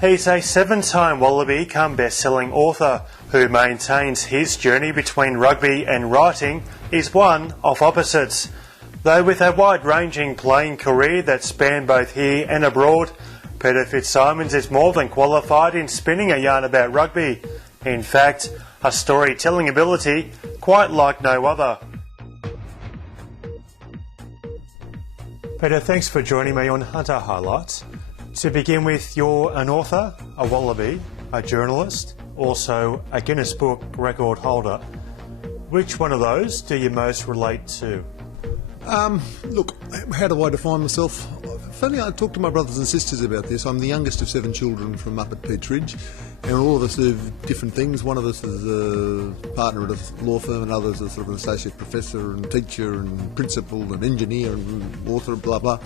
He's a 7-time Wallaby come best-selling author who maintains his journey between rugby and writing is one of opposites. Though with a wide-ranging playing career that spanned both here and abroad, Peter FitzSimons is more than qualified in spinning a yarn about rugby. In fact, a storytelling ability quite like no other. Peter, thanks for joining me on Hunter Highlights. To begin with, you're an author, a Wallaby, a journalist, also a Guinness Book record holder. Which one of those do you most relate to? Look, how do I define myself? Funny, I talked to my brothers and sisters about this. I'm the youngest of 7 children from up at Peteridge, and all of us do different things. One of us is a partner at a law firm, and others are sort of an associate professor and teacher and principal and engineer and author, blah, blah.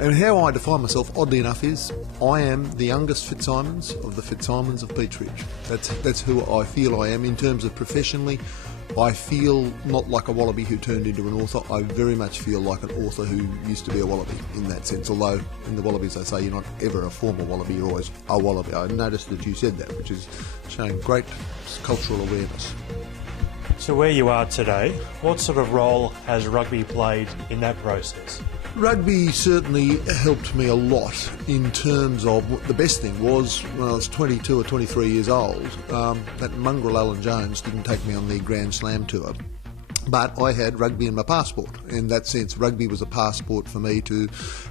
And how I define myself, oddly enough, is I am the youngest FitzSimons of the FitzSimons of Peteridge. That's who I feel I am in terms of professionally. I feel not like a Wallaby who turned into an author. I very much feel like an author who used to be a Wallaby in that sense. Although in the Wallabies they say you're not ever a former Wallaby, you're always a Wallaby. I noticed that you said that, which is showing great cultural awareness. So where you are today, what sort of role has rugby played in that process? Rugby certainly helped me a lot in terms of, the best thing was when I was 22 or 23 years old, that mongrel Alan Jones didn't take me on the Grand Slam tour. But I had rugby in my passport. In that sense, rugby was a passport for me to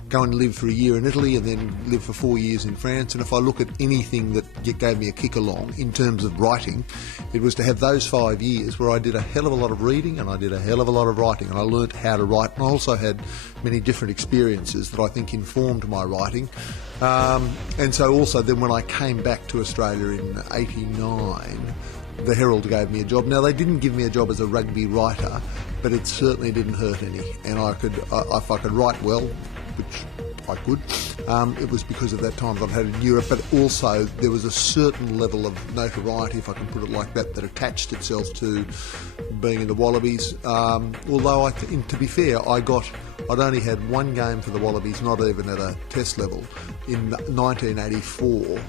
go and live for a year in Italy and then live for 4 years in France. And if I look at anything that gave me a kick along in terms of writing, it was to have those 5 years where I did a hell of a lot of reading and I did a hell of a lot of writing, and I learnt how to write. And I also had many different experiences that I think informed my writing. And so also then when I came back to Australia in '89, the Herald gave me a job. Now, they didn't give me a job as a rugby writer, but it certainly didn't hurt any. And if I could write well, which I could, it was because of that time that I'd had in Europe, but also there was a certain level of notoriety, if I can put it like that, that attached itself to being in the Wallabies. Although, to be fair, I'd only had one game for the Wallabies, not even at a test level, in 1984.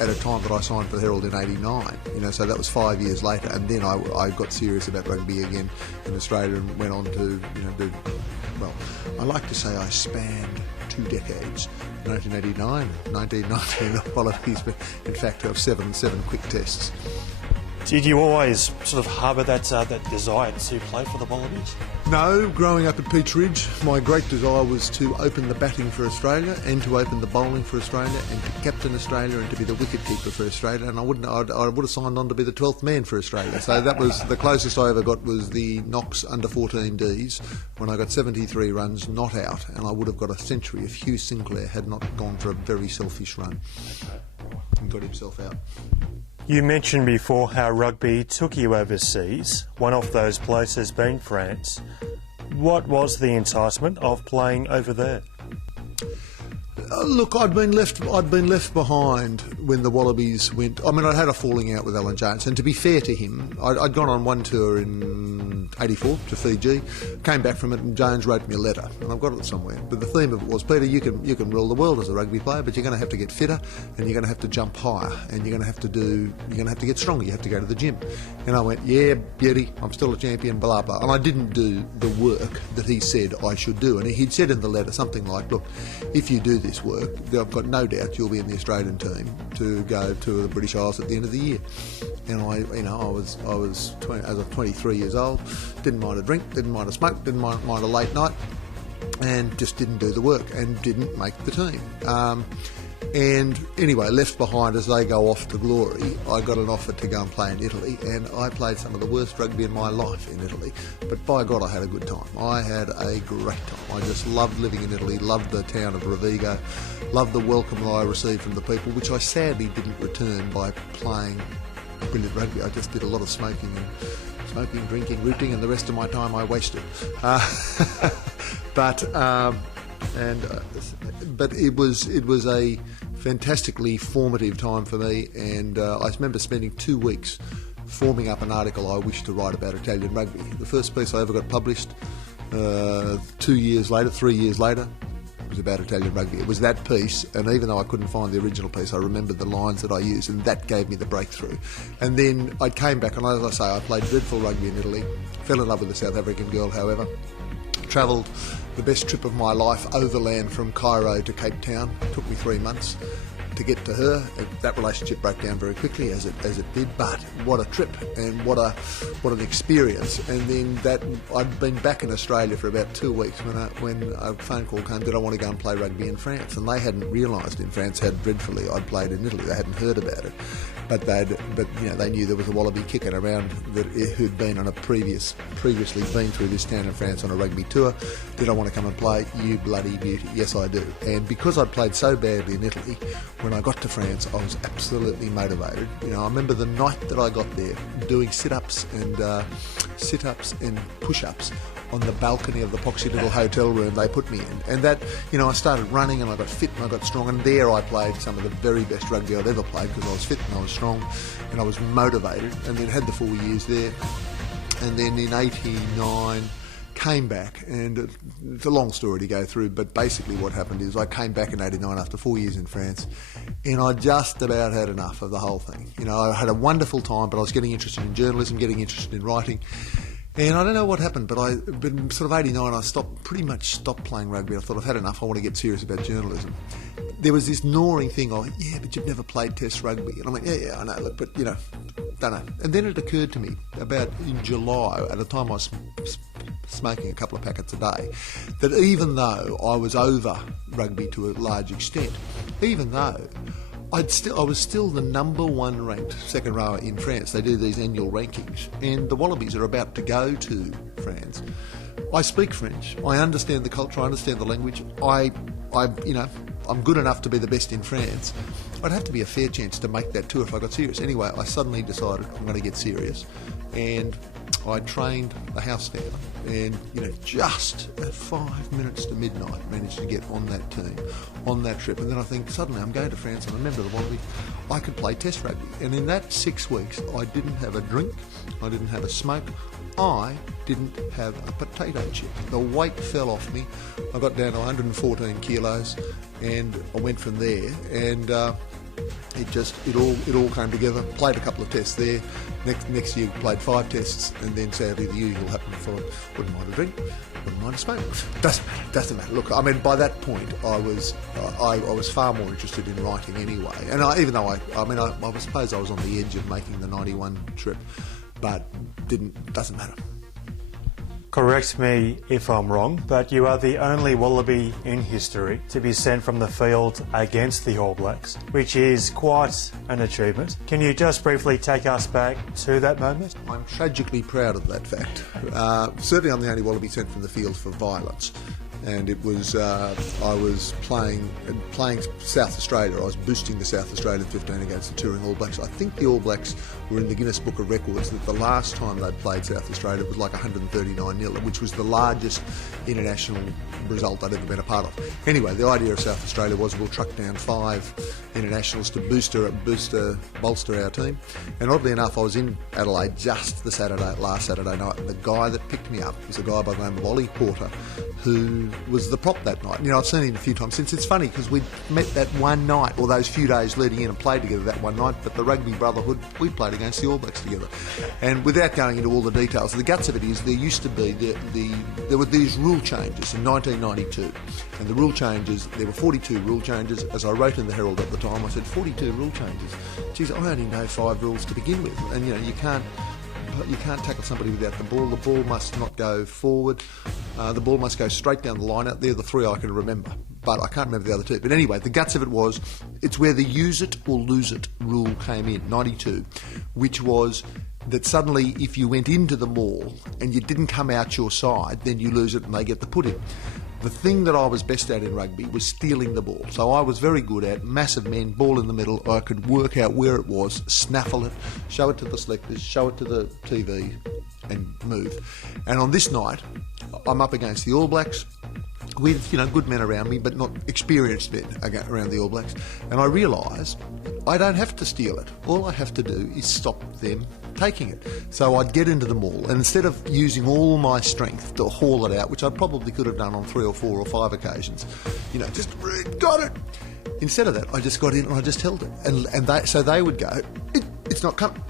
At a time that I signed for the Herald in '89, so that was 5 years later, and then I got serious about rugby again in Australia and went on to, do, well, I like to say I spanned 2 decades, 1989, 1990 in the Wallabies, but in fact I have seven quick tests. Did you always sort of harbour that desire to play for the Wallabies? No, growing up at Peteridge, my great desire was to open the batting for Australia and to open the bowling for Australia and to captain Australia and to be the wicket-keeper for Australia, and I would have signed on to be the 12th man for Australia. So that was the closest I ever got, was the Knox under-14Ds when I got 73 runs not out, and I would have got a century if Hugh Sinclair had not gone for a very selfish run and got himself out. You mentioned before how rugby took you overseas, one of those places being France. What was the enticement of playing over there? Look, I'd been left behind when the Wallabies went. I mean, I'd had a falling out with Alan Jones, and to be fair to him, I'd gone on one tour in '84 to Fiji, came back from it, and Jones wrote me a letter, and I've got it somewhere. But the theme of it was, Peter, you can rule the world as a rugby player, but you're going to have to get fitter, and you're going to have to jump higher, and you're going to have to get stronger. You have to go to the gym. And I went, yeah, beauty, I'm still a champion, blah blah. And I didn't do the work that he said I should do. And he'd said in the letter something like, look, if you do this work, I've got no doubt you'll be in the Australian team to go to the British Isles at the end of the year. And I was 23 years old, didn't mind a drink, didn't mind a smoke, didn't mind a late night, and just didn't do the work and didn't make the team. And anyway, left behind as they go off to glory, I got an offer to go and play in Italy, and I played some of the worst rugby in my life in Italy. But by God, I had a good time. I had a great time. I just loved living in Italy, loved the town of Rovigo, loved the welcome that I received from the people, which I sadly didn't return by playing brilliant rugby. I just did a lot of smoking, drinking, rooting, and the rest of my time I wasted. But it was a fantastically formative time for me, and I remember spending 2 weeks forming up an article I wished to write about Italian rugby. The first piece I ever got published 3 years later, was about Italian rugby. It was that piece, and even though I couldn't find the original piece, I remembered the lines that I used, and that gave me the breakthrough. And then I came back, and as I say, I played dreadful rugby in Italy, fell in love with a South African girl, however, travelled the best trip of my life overland from Cairo to Cape Town. It took me 3 months to get to her. That relationship broke down very quickly, as it did. But what a trip, and what an experience. And then I'd been back in Australia for about 2 weeks when a phone call came, did I want to go and play rugby in France? And they hadn't realised in France how dreadfully I'd played in Italy. They hadn't heard about it, but they knew there was a wallaby kicking around who'd been on previously been through this town in France on a rugby tour. Did I want to come and play? You bloody beauty. Yes, I do. And because I'd played so badly in Italy, when I got to France, I was absolutely motivated. I remember the night that I got there, doing sit-ups and push-ups on the balcony of the poxy little hotel room they put me in. And that, I started running and I got fit and I got strong, and there I played some of the very best rugby I'd ever played, because I was fit and I was strong and I was motivated, and then had the 4 years there. And then in 89, came back, and it's a long story to go through, but basically what happened is I came back in 89 after 4 years in France, and I just about had enough of the whole thing. I had a wonderful time, but I was getting interested in journalism, getting interested in writing, and I don't know what happened, but in sort of 89 I pretty much stopped playing rugby. I thought, I've had enough, I want to get serious about journalism. There was this gnawing thing of, yeah, but you've never played Test rugby. And I'm like, yeah, I know, look, but, don't know. And then it occurred to me, about in July, at a time I was smoking a couple of packets a day, that even though I was over rugby to a large extent, even though I was still the number one ranked second rower in France. They do these annual rankings, and the Wallabies are about to go to France. I speak French. I understand the culture. I understand the language. I'm good enough to be the best in France. I'd have to be a fair chance to make that tour if I got serious. Anyway, I suddenly decided I'm going to get serious, and I trained the house down, and just at 5 minutes to midnight managed to get on that team, on that trip. And then I think, suddenly I'm going to France and I remember the Wallaby, I could play Test rugby. And in that 6 weeks I didn't have a drink, I didn't have a smoke, I didn't have a potato chip. The weight fell off me. I got down to 114 kilos, and I went from there, and it all came together. Played a couple of tests there. Next year played 5 tests, and then sadly the usual happened. For wouldn't mind a drink, wouldn't mind a smoke. Doesn't matter. Look, I mean, by that point I was far more interested in writing anyway. And even though I suppose I was on the edge of making the 91 trip, but doesn't matter. Correct me if I'm wrong, but you are the only Wallaby in history to be sent from the field against the All Blacks, which is quite an achievement. Can you just briefly take us back to that moment? I'm tragically proud of that fact. Certainly I'm the only Wallaby sent from the field for violence. And it was, I was playing South Australia. I was boosting the South Australian 15 against the touring All Blacks. I think the All Blacks were in the Guinness Book of Records that the last time they'd played South Australia, it was like 139-0, which was the largest international result I'd ever been a part of. Anyway, the idea of South Australia was we'll truck down 5 internationals to bolster our team. And oddly enough, I was in Adelaide just last Saturday night, and the guy that picked me up was a guy by the name of Ollie Porter, who was the prop that night. I've seen him a few times since. It's funny because we'd met that one night, or those few days leading in, and played together that one night, but the Rugby Brotherhood, we played against the All Blacks together. And without going into all the details, the guts of it is there used to be, there were these rule changes in 1992, and the rule changes, there were 42 rule changes. As I wrote in the Herald at the time, I said, 42 rule changes. Geez, I only know 5 rules to begin with, and you can't tackle somebody without the ball. The ball must not go forward. The ball must go straight down the line. Out there, the 3 I can remember, but I can't remember the other 2. But anyway, the guts of it was, it's where the use it or lose it rule came in, 92, which was that suddenly if you went into the maul and you didn't come out your side, then you lose it and they get the put in. The thing that I was best at in rugby was stealing the ball. So I was very good at massive men, ball in the middle. I could work out where it was, snaffle it, show it to the selectors, show it to the TV and move. And on this night, I'm up against the All Blacks with, good men around me, but not experienced men around the All Blacks. And I realise I don't have to steal it. All I have to do is stop them taking it. So I'd get into the maul, and instead of using all my strength to haul it out, which I probably could have done on 3 or 4 or 5 occasions, just got it. Instead of that, I just got in and I just held it, so they would go, it's not coming.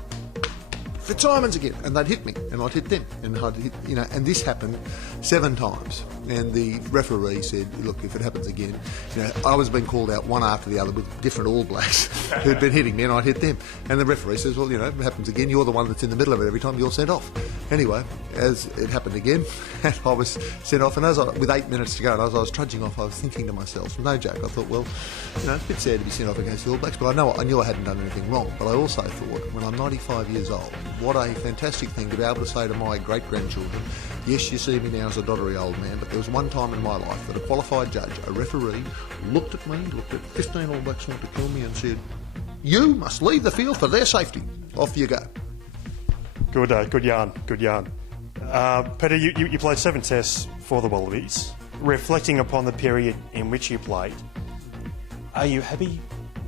FitzSimons again, and they'd hit me, and I'd hit them, and I'd hit, and this happened 7 times. And the referee said, look, if it happens again, I was being called out one after the other with different All Blacks who'd been hitting me, and I'd hit them. And the referee says, well, if it happens again, you're the one that's in the middle of it every time, you're sent off. Anyway, as it happened again, and I was sent off, and with 8 minutes to go, and as I was trudging off, I was thinking to myself, no joke, I thought, well, it's a bit sad to be sent off against the All Blacks, but I knew I hadn't done anything wrong. But I also thought, when I'm 95 years old, what a fantastic thing to be able to say to my great-grandchildren, yes, you see me now as a doddery old man, but there was one time in my life that a qualified judge, a referee, looked at 15 All Blacks wanted to kill me and said, you must leave the field for their safety. Off you go. Good yarn. Peter, you played 7 tests for the Wallabies. Reflecting upon the period in which you played, are you happy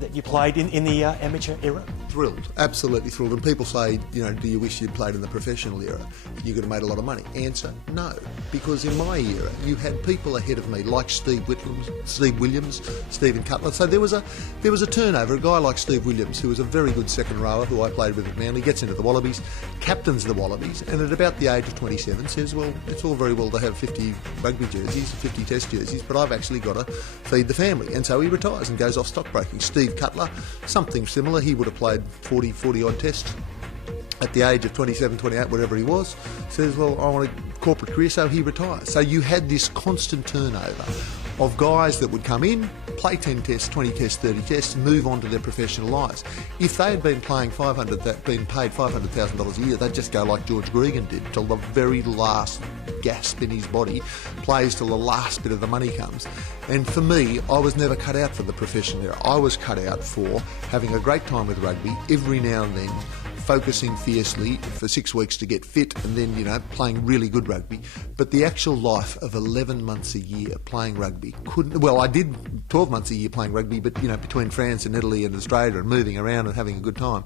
that you played in the amateur era? Thrilled, absolutely thrilled. And people say, do you wish you'd played in the professional era? You could have made a lot of money. Answer, no. Because in my era, you had people ahead of me like Steve Williams, Stephen Cutler. So there was a turnover. A guy like Steve Williams, who was a very good second rower, who I played with at Manly, gets into the Wallabies, captains the Wallabies, and at about the age of 27 says, well, it's all very well to have 50 rugby jerseys, 50 test jerseys, but I've actually got to feed the family. And so he retires and goes off stockbroking. Steve Cutler, something similar. He would have played 40 odd tests at the age of 27, 28, whatever he was, says, well, I want a corporate career, so he retires. So you had this constant turnover of guys that would come in, play 10 tests, 20 tests, 30 tests, move on to their professional lives. If they had been playing been paid $500,000 a year, they'd just go like George Gregan did, till the very last gasp in his body, plays till the last bit of the money comes. And for me, I was never cut out for the professional era. I was cut out for having a great time with rugby, every now and then focusing fiercely for 6 weeks to get fit, and then, playing really good rugby. But the actual life of 11 months a year playing rugby I did 12 months a year playing rugby, but, between France and Italy and Australia and moving around and having a good time.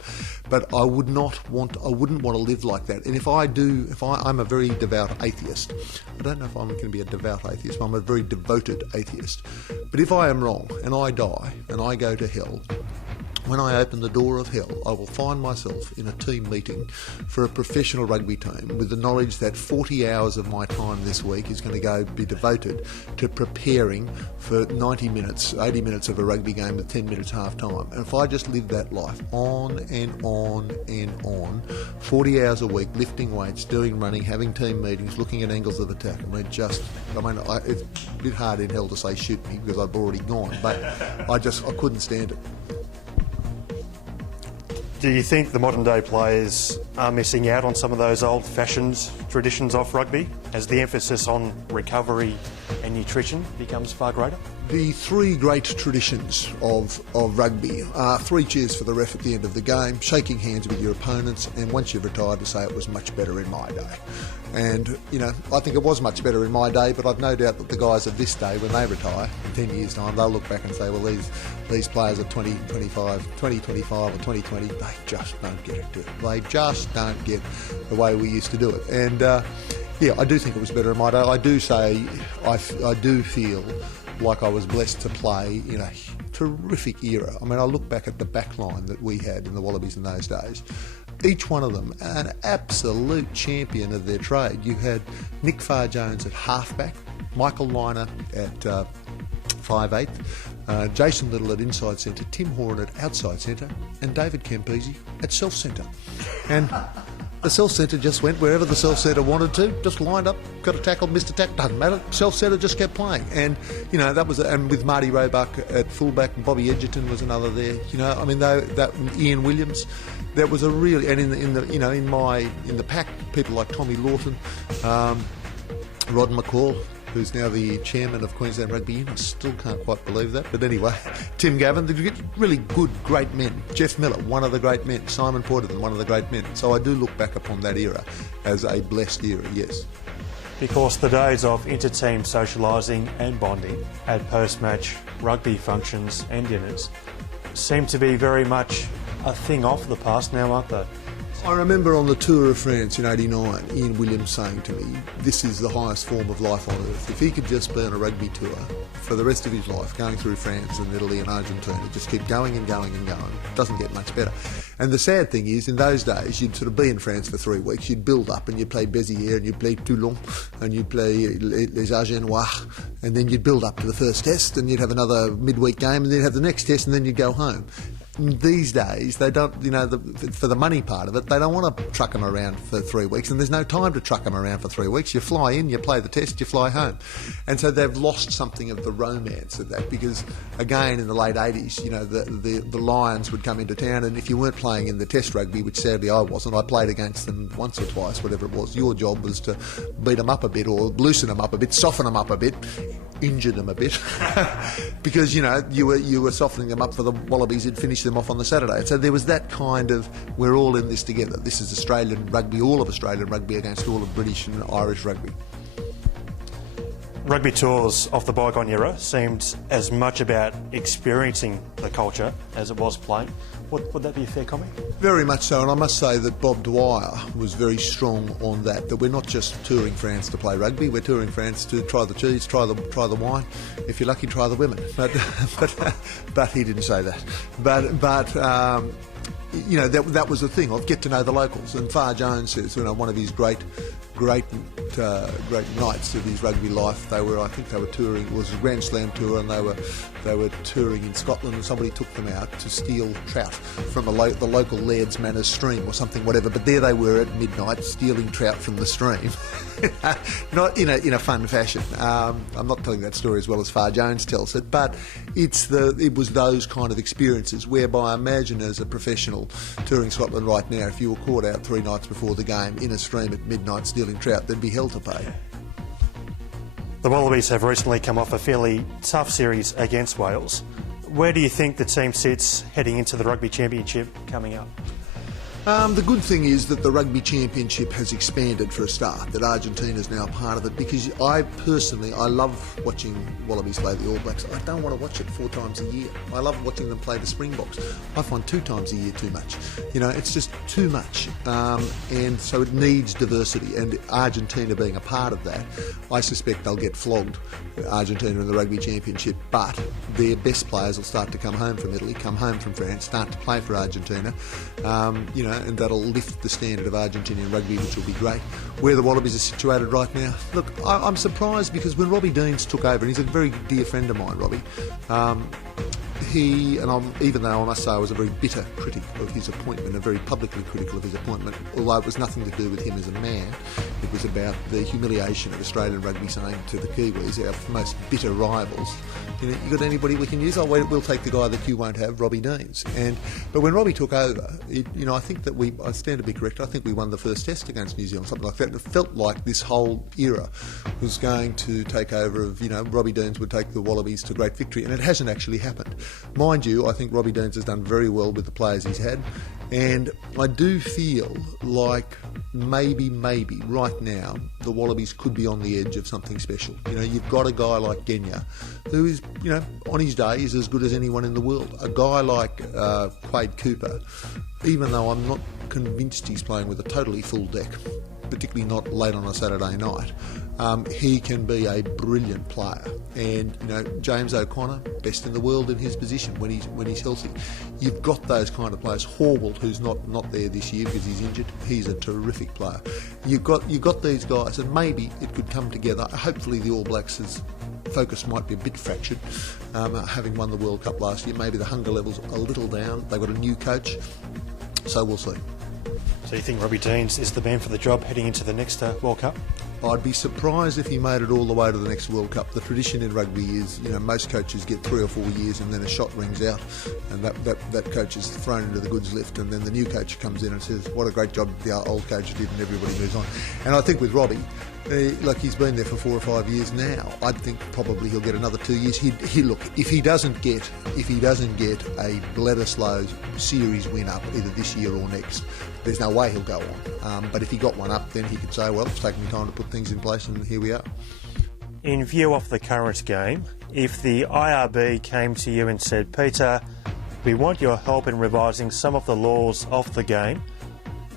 But I wouldn't want to live like that. And I'm a very devout atheist. I don't know if I'm going to be a devout atheist, but I'm a very devoted atheist. But if I am wrong and I die and I go to hell, when I open the door of hell, I will find myself in a team meeting for a professional rugby team with the knowledge that 40 hours of my time this week is going to be devoted to preparing for 90 minutes, 80 minutes of a rugby game with 10 minutes half time. And if I just live that life on and on and on, 40 hours a week, lifting weights, doing running, having team meetings, looking at angles of attack, it's a bit hard in hell to say shoot me because I've already gone, but I couldn't stand it. Do you think the modern day players are missing out on some of those old-fashioned traditions of rugby as the emphasis on recovery and nutrition becomes far greater? The 3 great traditions of rugby are 3 cheers for the ref at the end of the game, shaking hands with your opponents, and once you've retired to say it was much better in my day. And, I think it was much better in my day, but I've no doubt that the guys of this day, when they retire in 10 years' time, they'll look back and say, well, these players of 2025 or 2020, they just don't get it, do it. They just don't get the way we used to do it. And, I do think it was better in my day. I do say, I do feel like I was blessed to play in a terrific era. I look back at the back line that we had in the Wallabies in those days. Each one of them an absolute champion of their trade. You had Nick Farr-Jones at halfback, Michael Liner at 5'8", Jason Little at inside centre, Tim Horan at outside centre, and David Campese at self-centre. And the self-centre just went wherever the self-centre wanted to, just lined up, got a tackle, missed a tackle, doesn't matter. Self-centre just kept playing. And, that was, and with Marty Roebuck at fullback, and Bobby Edgerton was another there. Ian Williams, that was a really, and in the pack, people like Tommy Lawton, Rod McCall, who's now the chairman of Queensland Rugby Union. I still can't quite believe that. But anyway, Tim Gavin, really good, great men. Jeff Miller, one of the great men. Simon Porterton, one of the great men. So I do look back upon that era as a blessed era, yes. Because the days of inter-team socialising and bonding at post-match rugby functions and dinners seem to be very much a thing of the past now, aren't they? I remember on the Tour of France in '89, Ian Williams saying to me, this is the highest form of life on earth. If he could just be on a rugby tour for the rest of his life, going through France and Italy and Argentina, just keep going and going and going, it doesn't get much better. And the sad thing is, in those days, you'd sort of be in France for 3 weeks, you'd build up and you'd play Béziers and you'd play Toulon and you'd play Les Argenois, and then you'd build up to the first test and you'd have another midweek game and then you'd have the next test and then you'd go home. These days, they don't, for the money part of it, they don't want to truck them around for 3 weeks, and there's no time to truck them around for 3 weeks. You fly in, you play the test, you fly home. And so they've lost something of the romance of that, because, again, in the late 80s, the Lions would come into town, and if you weren't playing in the test rugby, which sadly I wasn't, I played against them once or twice, whatever it was, your job was to beat them up a bit, or loosen them up a bit, soften them up a bit, injure them a bit, because, you were softening them up for the Wallabies who'd finish them off on the Saturday. So there was that kind of, we're all in this together. This is Australian rugby, all of Australian rugby against all of British and Irish rugby. Rugby tours of the bygone era seemed as much about experiencing the culture as it was playing. Would that be a fair comment? Very much so, and I must say that Bob Dwyer was very strong on that we're not just touring France to play rugby, we're touring France to try the cheese, try the wine, if you're lucky, try the women. But he didn't say that. But that was the thing of get to know the locals. And Far Jones says, one of his great nights of his rugby life, I think they were touring, it was a Grand Slam tour, and they were touring in Scotland, and somebody took them out to steal trout from the local Laird's Manors stream or something, whatever. But there they were at midnight stealing trout from the stream, not in a fun fashion. I'm not telling that story as well as Far Jones tells it, but it was those kind of experiences whereby, imagine as a professional touring Scotland right now, if you were caught out 3 nights before the game in a stream at midnight stealing trout, there'd be hell to pay. The Wallabies have recently come off a fairly tough series against Wales. Where do you think the team sits heading into the Rugby Championship coming up? The good thing is that the Rugby Championship has expanded for a start, that Argentina is now part of it, because I love watching Wallabies play the All Blacks. I don't want to watch it 4 times a year. I love watching them play the Springboks. I find 2 times a year too much. It's just too much. And so it needs diversity, and Argentina being a part of that, I suspect they'll get flogged, Argentina in the Rugby Championship, but their best players will start to come home from Italy, come home from France, start to play for Argentina, and that'll lift the standard of Argentinian rugby, which will be great. Where the Wallabies are situated right now, look, I'm surprised, because when Robbie Deans took over, and he's a very dear friend of mine, Robbie, even though I must say I was a very bitter critic of his appointment, and very publicly critical of his appointment, although it was nothing to do with him as a man, it was about the humiliation of Australian rugby saying to the Kiwis, our most bitter rivals, you got anybody we can use? We'll take the guy that you won't have, Robbie Deans. But when Robbie took over, I think that I stand to be correct, I think we won the first test against New Zealand, something like that. And it felt like this whole era was going to take over of, Robbie Deans would take the Wallabies to great victory, and it hasn't actually happened. Mind you, I think Robbie Deans has done very well with the players he's had, and I do feel like maybe right now the Wallabies could be on the edge of something special. You've got a guy like Genya, who is, on his day is as good as anyone in the world. A guy like Quade Cooper, even though I'm not convinced he's playing with a totally full deck, particularly not late on a Saturday night, he can be a brilliant player. And James O'Connor, best in the world in his position when he's healthy. You've got those kind of players. Horwald, who's not there this year because he's injured, he's a terrific player. You've got these guys, and maybe it could come together. Hopefully the All Blacks' focus might be a bit fractured, having won the World Cup last year. Maybe the hunger level's a little down. They've got a new coach, so we'll see. So you think Robbie Deans is the man for the job heading into the next World Cup? I'd be surprised if he made it all the way to the next World Cup. The tradition in rugby is, most coaches get 3 or 4 years and then a shot rings out, and that coach is thrown into the goods lift, and then the new coach comes in and says, what a great job the old coach did, and everybody moves on. And I think with Robbie, he's been there for 4 or 5 years now. I think probably he'll get another 2 years. Look, if he doesn't get a Bledisloe series win up either this year or next, there's no way he'll go on. But if he got one up, then he could say, well, it's taken me time to put things in place, and here we are. In view of the current game, if the IRB came to you and said, Peter, we want your help in revising some of the laws of the game,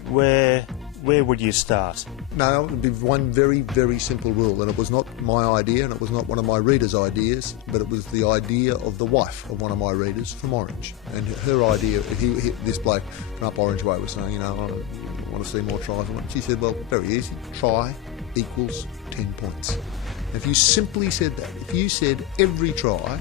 where would you start? No, it would be one very, very simple rule, and it was not my idea, and it was not one of my readers' ideas, but it was the idea of the wife of one of my readers from Orange. And her idea, this bloke from up Orange Way was saying, I want to see more tries. She said, well, very easy, try equals 10 points. If you simply said that, if you said every try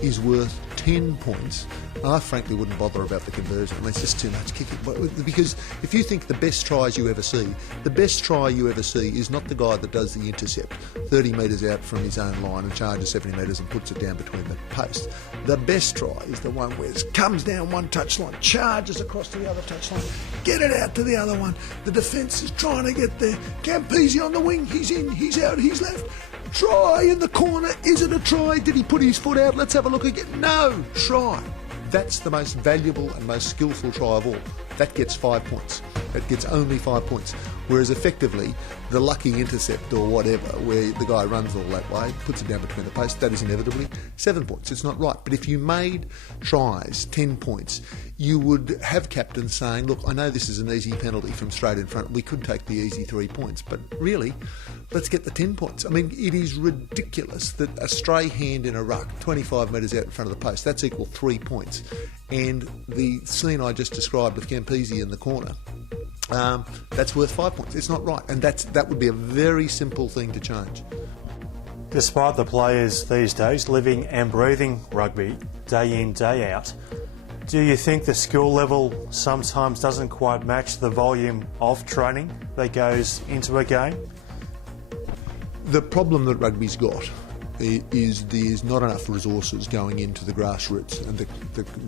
is worth 10 points, I frankly wouldn't bother about the conversion. It's just too much kicking. Because if you think the best tries you ever see, the best try you ever see is not the guy that does the intercept 30 metres out from his own line and charges 70 metres and puts it down between the posts. The best try is the one where it comes down one touchline, charges across to the other touchline, get it out to the other one. The defence is trying to get there. Campese on the wing, he's in, he's out, he's left. Try in the corner. Is it a try? Did he put his foot out? Let's have a look again. No, try. That's the most valuable and most skillful try of all. That gets 5 points. That gets only 5 points. Whereas effectively, the lucky intercept or whatever, where the guy runs all that way, puts it down between the posts, that is inevitably 7 points. It's not right. But if you made tries 10 points, you would have captains saying, look, I know this is an easy penalty from straight in front. We could take the easy 3 points, but really, let's get the 10 points. I mean, it is ridiculous that a stray hand in a ruck, 25 metres out in front of the post, that's equal 3 points. And the scene I just described with Campese in the corner, that's worth 5 points. It's not right. And that would be a very simple thing to change. Despite the players these days living and breathing rugby day in, day out, do you think the skill level sometimes doesn't quite match the volume of training that goes into a game? The problem that rugby's got is there's not enough resources going into the grassroots, and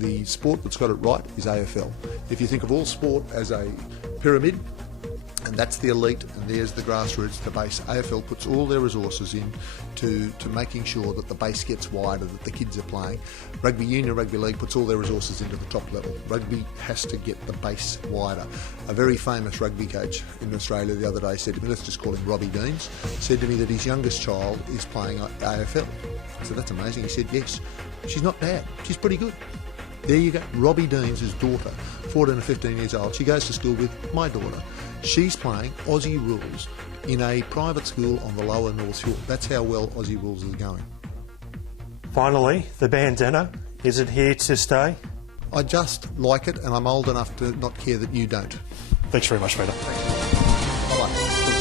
the sport that's got it right is AFL. If you think of all sport as a pyramid, and that's the elite, and there's the grassroots, the base. AFL puts all their resources in to making sure that the base gets wider, that the kids are playing. Rugby union, rugby league puts all their resources into the top level. Rugby has to get the base wider. A very famous rugby coach in Australia the other day said to me, let's just call him Robbie Deans, said to me that his youngest child is playing AFL. I said, that's amazing. He said, yes, she's not bad, she's pretty good. There you go. Robbie Deans' daughter, 14 or 15 years old, she goes to school with my daughter. She's playing Aussie rules in a private school on the lower North Shore. That's how well Aussie rules is going. Finally, the bandana, is it here to stay? I just like it, and I'm old enough to not care that you don't. Thanks very much, Peter. Bye-bye.